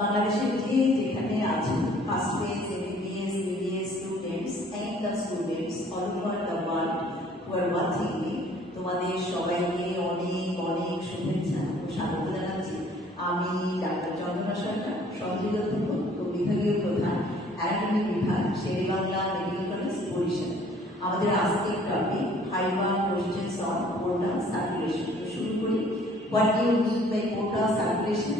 বাংলাদেশের যেখানে আছেন first page MBBS BBS students and the students all over the world who are watching me, তোমাদের সবাইকে অনেক অনেক শুভেচ্ছা ও স্বাগত জানাচ্ছি। আমি ডাক্তার চন্দনা সরকার, সহযোগী অধ্যাপক ও বিভাগীয় প্রধান, অ্যানাটমি বিভাগ, শেরেবাংলা মেডিকেল কলেজ, বরিশাল। আমাদের আজকের topic 5 questions on portal circulation। শুরু করি। What do you mean by portal circulation?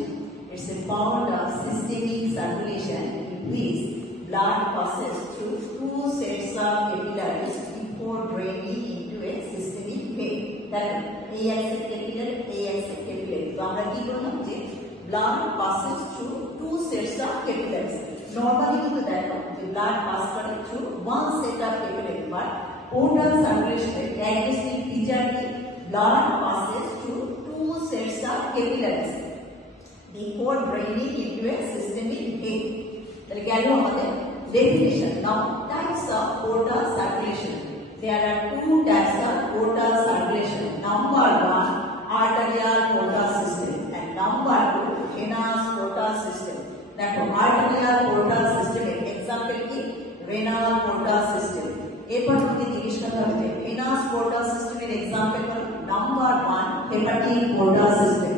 It's a part of systemic circulation in which blood passes through two sets of capillaries before draining into a systemic vein. That A axis capillary, A axis capillary. So আমরা কি বললাম যে blood passes through two sets of capillaries. Normally কিন্তু দেখো যে blood pass করে through one set of capillary, but portal circulation এর characteristic feature কি blood passes through two sets of capillaries before draining into a systemic vein. তাহলে গেল আমাদের definition. Now types of portal circulation. There are two types of portal circulation. Number one, arterial portal system, and number two, venous portal system. দেখো arterial portal system এর example কি renal portal system. এরপর যদি জিজ্ঞেস করা হবে venous portal system এর example হলো number one, hepatic portal system,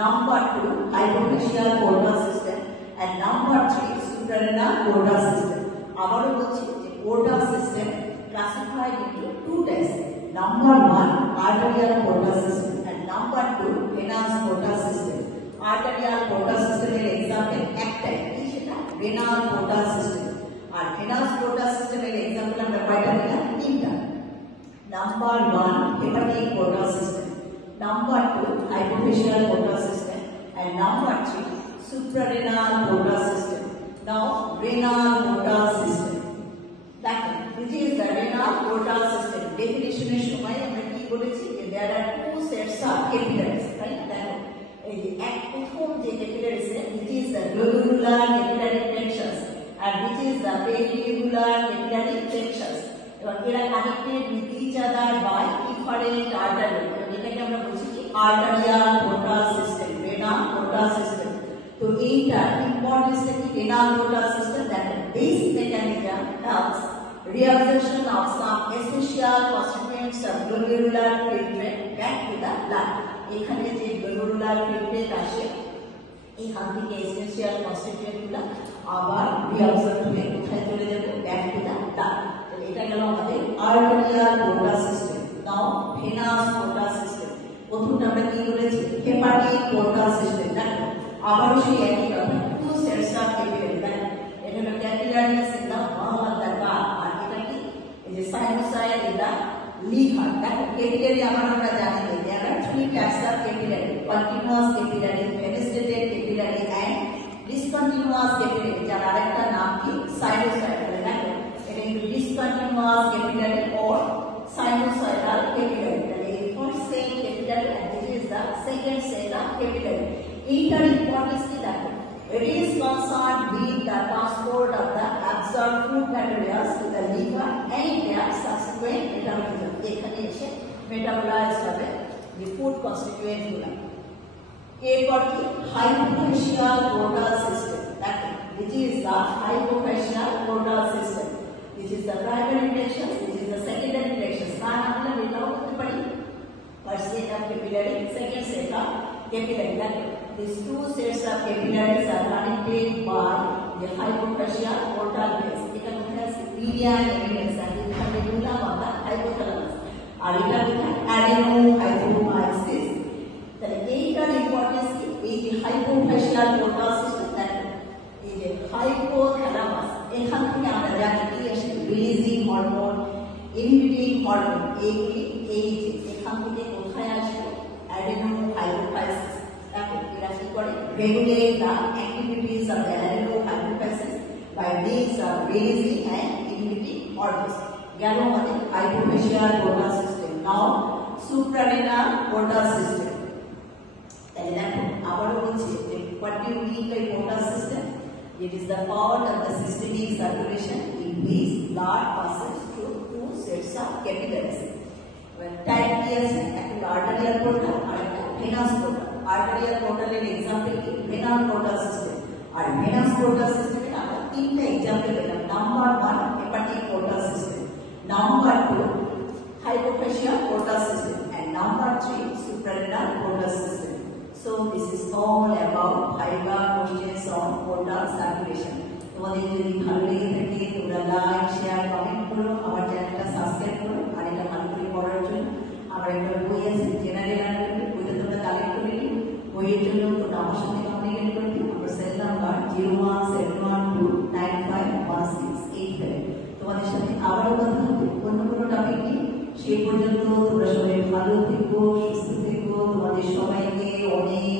number two, hypophyseal portal system, and number three, suprarenal portal system. আবারও বলছি যে portal system classified into two types. Number one, arterial portal system, and number two, venous portal system. Arterial portal system এর example একটাই, কি সেটা renal portal system, আর venous portal system এর example আমরা কয়টা নিলাম? তিনটা। Number one, hepatic portal system, number two, hypophyseal portal system, and number three, suprarenal portal system. Now renal portal system, দেখো which is the renal portal system. Definition এর সময় আমরা কি বলেছি যে there are two sets of capillaries, right? দেখো এই যে এক প্রথম যে capillaries which is the glomerular capillary plexus and which is the perilobular capillary plexus, এবং এরা connected with each other by efferent artery, এটাকে আমরা বলছি কি arterial portal system, renal portal system. তো এইটা ইম্পর্টেন্স কি renal portal system, দেখো this mechanism helps reabsorption of some essential constituents of glomerular filtrate back to the blood. এখানে যে glomerular filtrate আসে এখান থেকে essential constituent গুলো আবার reabsorb হয়ে কোথায় চলে যাবে? back to the blood. তাহলে এটা গেল আমাদের arterial portal system. Now venous portal system. প্রথমটা আমরা কি বলেছি? hepatic portal system. দেখো আবার সেই একই কথা, two sets of capillary. দেখো এটা হলো capillaries in the wall of the gut, আর এটা কি এই যে sinusoid in the liver. দেখো capillary আমরা জানি যে there are three types of capillary: continuous capillary, fenestrated capillary, and discontinuous capillary, যার আরেকটা নাম কি sinusoid. দেখো এটা কিন্তু discontinuous capillary or sinusoidal capillary. এই first set capillary and this is the second set of capillary. এইটার ইম্পর্টেন্স কি দেখো, it is concerned with the transport of the absorbed food materials to the liver and their subsequent metabolism. এখানে এসে metabolise হবে the food constituent গুলো। এরপর কি hypophyseal portal system, দেখো which is the hypophyseal portal system. This is the primary plexus, this is the secondary plexus. কারণ আমরা এটাও করতে পারি first set of capillary, second set of capillary. দেখো these two sets of capillaries are connected by the hypophyseal portal veins. এটা কোথায় আছে? median eminence, and it has a medulla of the hypothalamus, আর এটা কোথায়? adenohypophysis. তাহলে এইটার importance কি? এই যে hypophyseal portal system, দেখো এই যে hypothalamus, এখান থেকে আমরা জানি কি আসে? রিলিজিং হরমোন, ইনহিবিটিং হরমোন, এইগুলি এই যে এখান থেকে কোথায় আসে? adenohypophysis. এরা কি করে? regulate the activities of the adenohypophysis by means of releasing and inhibiting hormones. গেল আমাদের hypophyseal portal system. Now suprarenal portal system. তাহলে দেখো আবারও বলছি যে what do you mean by portal system? It is the part of the systemic circulation in which blood passes through two sets of capillaries. Type কি আছে? একটা arterial portal আর একটা venous portal. Arterial portal এর example কি? renal portal system, আর venous portal সিস্টেমে আমরা তিনটা example পেলাম। Number 1 hepatic portal system, number 2 hypophagia portal system, and number 3 suprarenal portal system. So this is all about 5 questions on portal circulation. তোমাদের যদি ভালো লেগে থাকে তোমরা লাইক শেয়ার কমেন্ট করো, আমার চ্যানেলটা সাবস্ক্রাইব করো। আর এটা ভালো করে পড়ার জন্য আমার একটা বই আছে জেনারেল অ্যানাটমি, বইটা তোমরা কালেক্ট করে নিও। বইয়ের জন্য তোমরা আমার সাথে কমিউনিকেট করবে। আমার সেল নাম্বার 01712951685। তোমাদের সাথে আবারও কথা হবে অন্য কোনো টপিক নিয়ে। সেই পর্যন্ত তোমরা সবাই ভালো থেকো, সুস্থ থেকো। তোমাদের সবাইকে অনেক